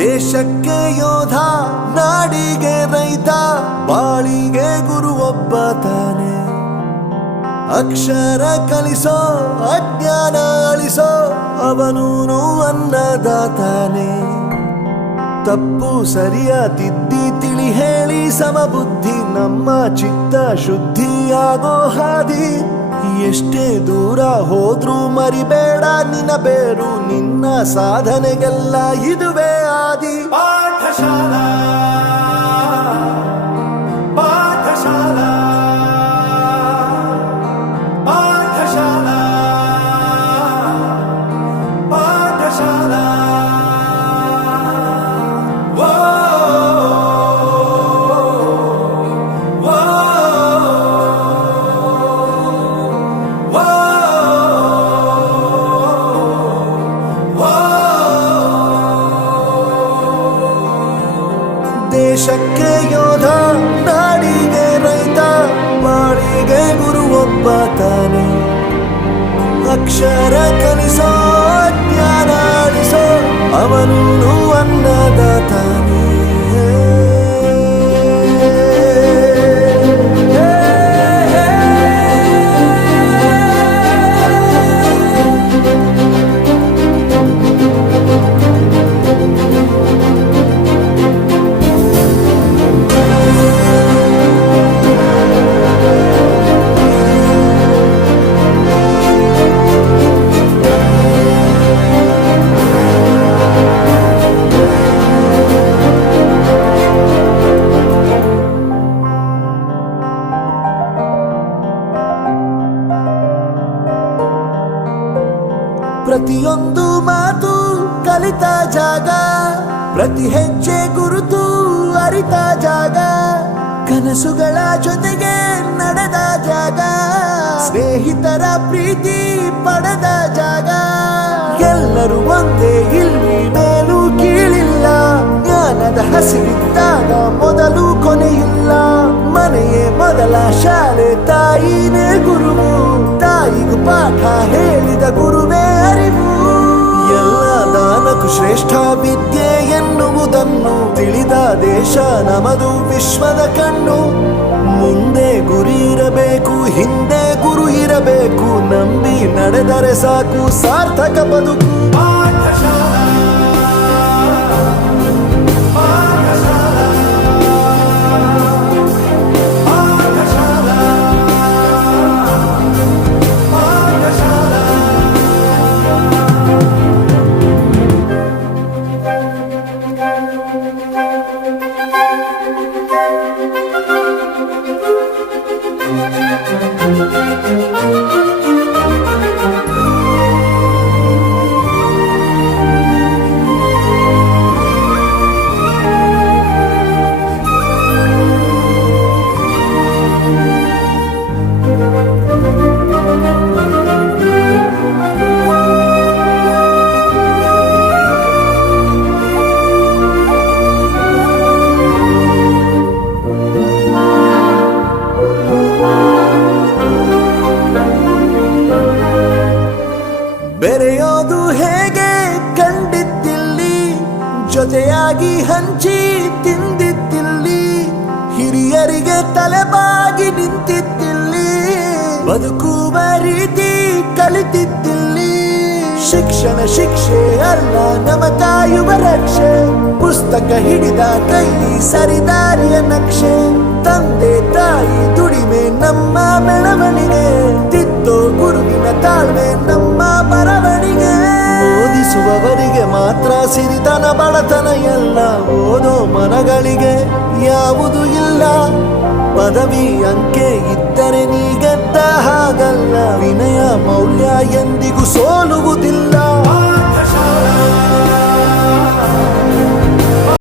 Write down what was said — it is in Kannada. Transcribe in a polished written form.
ದೇಶಕ್ಕೆ ಯೋಧ, ನಾಡಿಗೆ ರೈತ, ಬಾಳಿಗೆ ಗುರು ಒಬ್ಬ ತಾನೆ. ಅಕ್ಷರ ಕಲಿಸೋ, ಅಜ್ಞಾನ ಅಳಿಸೋ, ಅವನೂನು ಅನ್ನದಾತಾನೆ. ತಪ್ಪು ಸರಿಯ ತಿದ್ದಿ ತಿಳಿ ಹೇಳಿ ಸಮಬುದ್ಧಿ, ನಮ್ಮ ಚಿತ್ತ ಶುದ್ಧಿಯಾಗೋ ಹಾದಿ. ಎಷ್ಟೇ ದೂರ ಹೋದ್ರೂ ಮರಿಬೇಡ ನಿನ್ನ ಬೇರು, ನಿನ್ನ ಸಾಧನೆಗೆಲ್ಲ ಇದುವೇ ಆದಿ. ಪಾಠಶಾಲಾ ಪಾಠಶಾಲಾ ಪಾಠಶಾಲಾ ಪಾಠಶಾಲಾ. ದೇಶಕ್ಕೆ ಯೋಧ, ನಾಡಿಗೆ ರೈತ, ಬಾಳಿಗೆ ಗುರು ಒಬ್ಬ ತಾನೆ. ಅಕ್ಷರ ಕಲಿಸೋ, ಜ್ಞಾನ ಅಳಿಸೋ, ಅವನೂನು ಅನ್ನದಾತಾನೆ. ಪ್ರತಿಯೊಂದು ಮಾತು ಕಲಿತ ಜಾಗ, ಪ್ರತಿ ಹೆಜ್ಜೆ ಗುರುತು ಅರಿತ ಜಾಗ, ಕನಸುಗಳ ಜೊತೆಗೆ ನಡೆದ ಜಾಗ, ಸ್ನೇಹಿತರ ಪ್ರೀತಿ ಪಡೆದ ಜಾಗ. ಎಲ್ಲರೂ ಒಂದೇ, ಇಲ್ಲಿ ಮೇಲೂ ಕೀಳಿಲ್ಲ, ಜ್ಞಾನದ ಹಸಿರಿದ್ದಾಗ ಮೊದಲು ಕೊನೆಯಿಲ್ಲ. ಮನೆಯೇ ಮೊದಲ ಶಾಲೆ, ತಾಯಿನೇ ಗುರುವು, ತಾಯಿಗೂ ಪಾಠ ಹೇಳಿದ ಗುರುವೇ ಅರಿವು. ಎಲ್ಲ ದಾನಕ್ಕೂ ಶ್ರೇಷ್ಠ ವಿದ್ಯೆ ಎನ್ನುವುದನ್ನು ತಿಳಿದ ದೇಶ ನಮದು, ವಿಶ್ವದ ಕಣ್ಣು. ಮುಂದೆ ಗುರಿ ಇರಬೇಕು, ಹಿಂದೆ ಗುರು ಇರಬೇಕು, ನಂಬಿ ನಡೆದರೆ ಸಾಕು ಸಾರ್ಥಕ ಬದುಕು. ಪಾಠಶಾಲಾ ಪಾಠಶಾಲಾ ಪಾಠಶಾಲಾ ಪಾಠಶಾಲಾ. ಬೆರೆಯೋದು ಹೇಗೆ ಕಂಡಿದ್ದಿಲ್ಲಿ, ಜೊತೆಯಾಗಿ ಹಂಚಿ ತಿಂದಿದ್ದಿಲ್ಲಿ, ಹಿರಿಯರಿಗೆ ತಲೆಬಾಗಿ ನಿಂತಿದ್ದಿಲ್ಲಿ, ಬದುಕುವ ರೀತಿ ಕಲಿತಿದ್ದಿಲ್ಲಿ. ಶಿಕ್ಷಣ ಶಿಕ್ಷೆ ಅಲ್ಲ, ನಮ ಕಾಯುವ ರಕ್ಷೆ, ಪುಸ್ತಕ ಹಿಡಿದ ಕೈ ಸರಿದಾರಿಯ ನಕ್ಷೆ. ತಂದೆ ತಾಯಿ ದುಡಿಮೆ ನಮ್ಮ ಬೆಳವಣಿಗೆ, ತಿದ್ದೋ ಗುರುವಿನ ತಾಳ್ಮೆ ನಮ್ಮ ಬರವಣಿಗೆ. ಓದಿಸುವವರಿಗೆ ಮಾತ್ರ ಸಿರಿತನ ಬಡತನ ಎಲ್ಲ, ಓದೋ ಮನಗಳಿಗೆ ಯಾವುದು ಇಲ್ಲ. ಪದವಿ ಅಂಕೆ ಇದ್ದರೆ ನೀ ಗೆದ್ದ ಹಾಗಲ್ಲ, ವಿನಯ ಮೌಲ್ಯ ಎಂದಿಗೂ ಸೋಲುವುದಿಲ್ಲ.